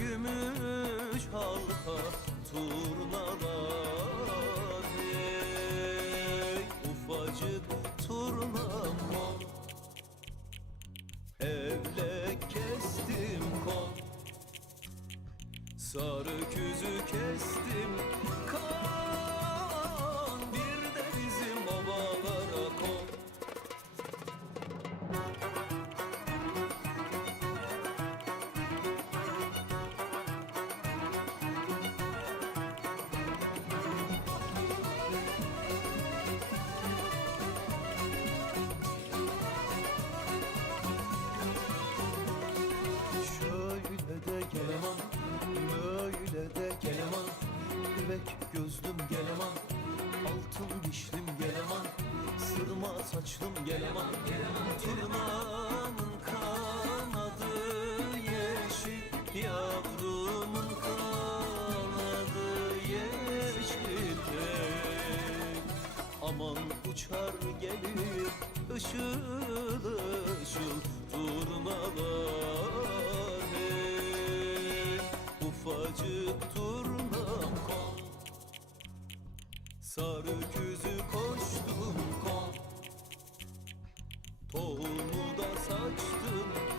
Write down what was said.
gümüş halka turnalar hey ufacık turnam Evle kestim kol Sarı küzü Gözlüm geleman Altın dişlim geleman Sırma saçlım geleman Turnamın kanadı yeşil Yavrumun kanadı yeşil. Aman uçar gelir ışıl ışıl turnalar Sarı küzü koştum kon. Tohumu da saçtım